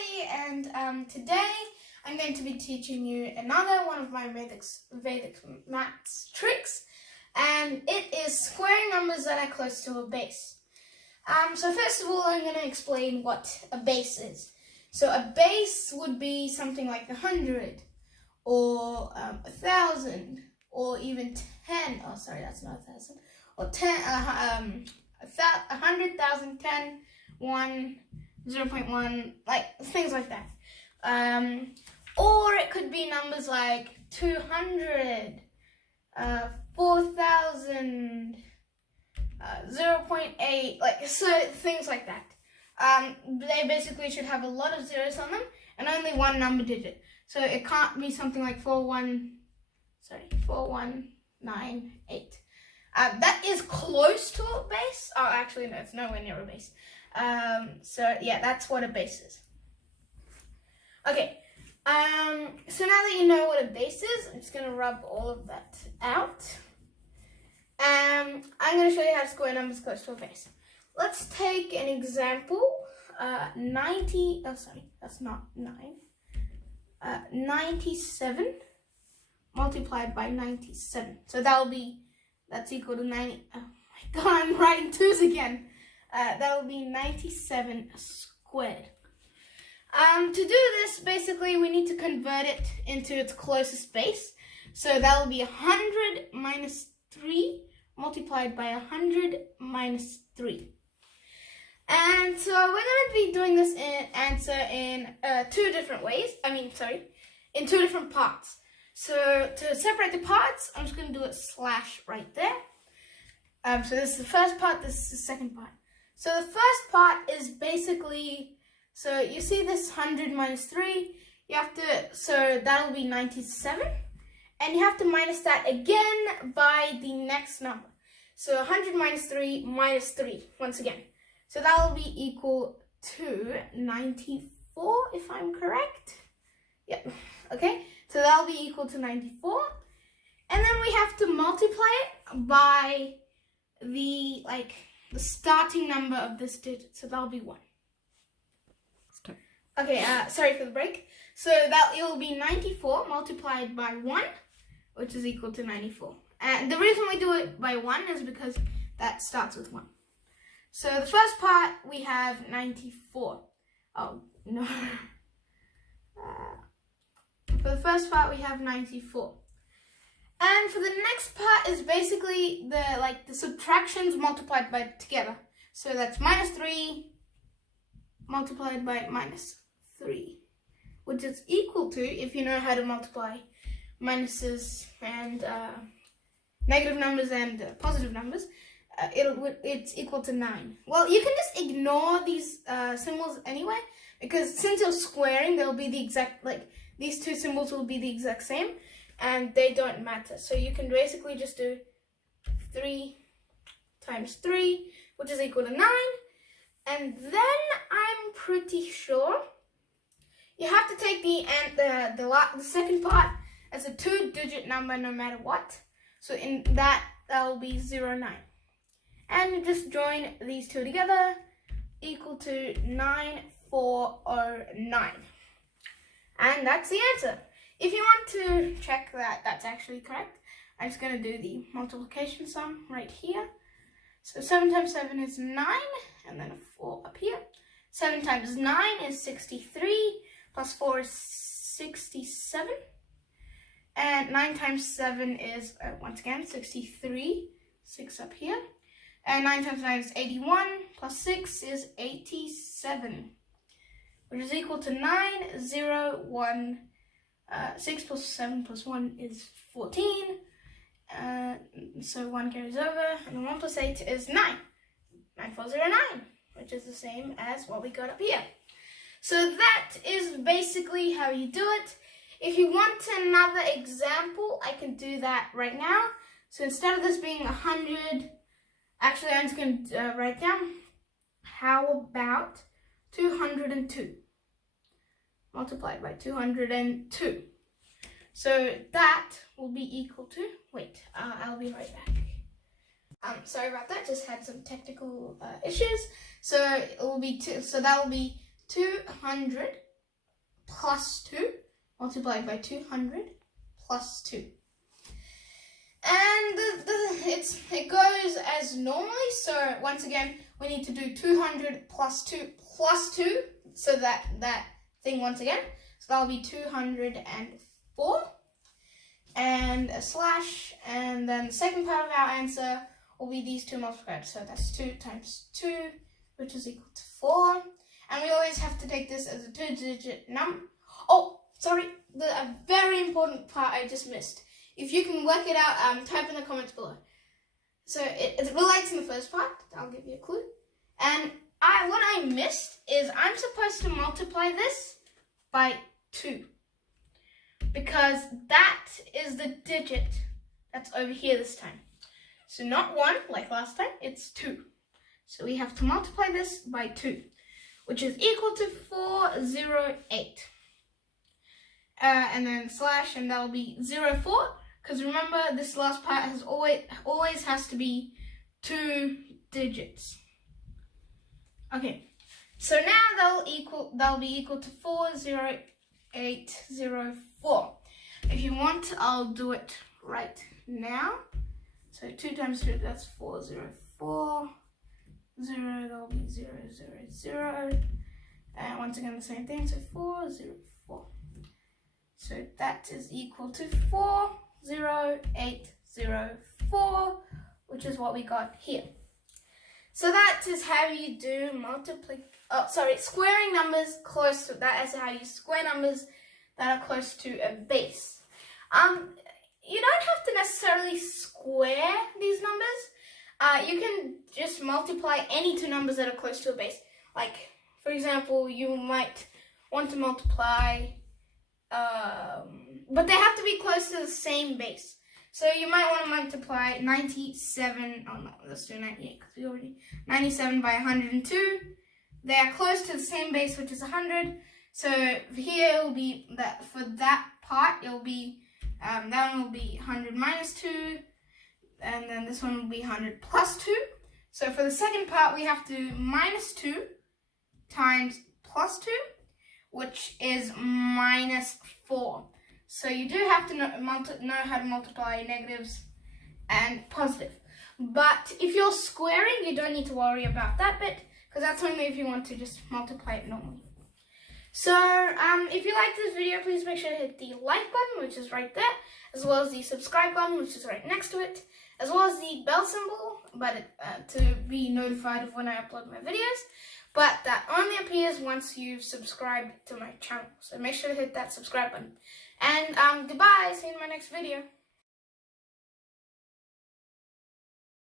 everybody, and today I'm going to be teaching you another one of my Vedic Maths tricks, and it is squaring numbers that are close to a base. So first of all, I'm going to explain what a base is. So a base would be something like 100, or 1,000, or even 10. Oh, sorry, that's not 1,000. Or 10, 100,000, 10, 1, 0.1, like things like that. Or it could be numbers like 200, 4,000, 0.8, like so things like that. They basically should have a lot of zeros on them and only one number digit. So it can't be something like 4198. That is close to a base. Oh, actually, no, it's nowhere near a base. So yeah, that's what a base is. Okay. So now that you know what a base is, I'm just gonna rub all of that out. I'm gonna show you how to square numbers close to a base. Let's take an example. 90. Oh, sorry, that's not 9. 97 multiplied by 97. So that's equal to 90. Oh my God, I'm writing twos again. That will be 97 squared. To do this, basically, we need to convert it into its closest base. So that will be 100 minus 3 multiplied by 100 minus 3. And so we're going to be doing this answer in two different ways. In two different parts. So to separate the parts, I'm just going to do a slash right there. So this is the first part, this is the second part. So the first part is basically, so you see this 100 minus 3, so that'll be 97. And you have to minus that again by the next number. So 100 minus 3 minus 3, once again. So that will be equal to 94, if I'm correct. Yep, okay. So that will be equal to 94. And then we have to multiply it by the starting number of this digit. So that'll be 1. Okay, sorry for the break. So that it will be 94 multiplied by 1, which is equal to 94. And the reason we do it by 1 is because that starts with 1. So the first part, we have 94. Oh, no. For the first part, we have 94. And for the next part is basically the subtractions multiplied by together. So that's minus 3 multiplied by minus 3, which is equal to, if you know how to multiply minuses and negative numbers and positive numbers, it's equal to 9. Well, you can just ignore these symbols anyway, because since you're squaring, they'll be the exact, these two symbols will be the exact same, and they don't matter. So you can basically just do 3 times 3, which is equal to 9, and then I'm pretty sure you have to take the second part as a 2-digit number no matter what. So in that will be 09. And you just join these two together, equal to 9409. And that's the answer. If you want to check that that's actually correct, I'm just going to do the multiplication sum right here. So 7 times 7 is 9, and then a 4 up here. 7 times 9 is 63, plus 4 is 67. And 9 times 7 is, once again, 63, 6 up here. And 9 times 9 is 81, plus 6 is 87, which is equal to 901. 6 plus 7 plus 1 is 14. So 1 carries over, and 1 plus 8 is 9. 9409, which is the same as what we got up here. So that is basically how you do it. If you want another example, I can do that right now. So instead of this being 100, actually I'm just going to write down, how about 202 multiplied by 202. So that will be equal to, I'll be right back. Sorry about that, just had some technical issues. So it will be that will be 200 plus 2 multiplied by 200 plus 2. And it goes as normally. So once again, we need to do 200 plus 2 plus 2. So that thing once again. So that'll be 204. And a slash. And then the second part of our answer will be these two multiplied. So that's 2 times 2, which is equal to 4. And we always have to take this as a 2-digit number. Oh, sorry, a very important part I just missed. If you can work it out, type in the comments below. So it relates in the first part. I'll give you a clue. And what I missed is I'm supposed to multiply this by 2. Because that is the digit that's over here this time. So not 1 like last time, it's 2. So we have to multiply this by 2, which is equal to 408. And then slash, and that'll be 04. Because remember, this last part has always has to be 2 digits. Okay, so now that'll be equal to 40804. If you want, I'll do it right now. So 2 times 2, that's 404. 0, that'll be 000. And once again, the same thing. So 404. So that is equal to 40804, which is what we got here. So that is how you do squaring numbers close to that. Is how you square numbers that are close to a base. You don't have to necessarily square these numbers. You can just multiply any two numbers that are close to a base. Like, for example, you might want to multiply, but they have to be close to the same base. So you might want to multiply 97, oh no, let's do 98, because we already, 97 by 102. They are close to the same base, which is 100. So here it will be, that for that part, it will be, that one will be 100 minus 2. And then this one will be 100 plus 2. So for the second part, we have to minus 2 times plus 2, which is minus 4. So you do have to know how to multiply negatives and positive. But if you're squaring, you don't need to worry about that bit, because that's only if you want to just multiply it normally. So if you liked this video, please make sure to hit the like button, which is right there, as well as the subscribe button, which is right next to it, as well as the bell symbol, to be notified of when I upload my videos. But that only appears once you've subscribed to my channel. So make sure to hit that subscribe button. And goodbye, see you in my next video.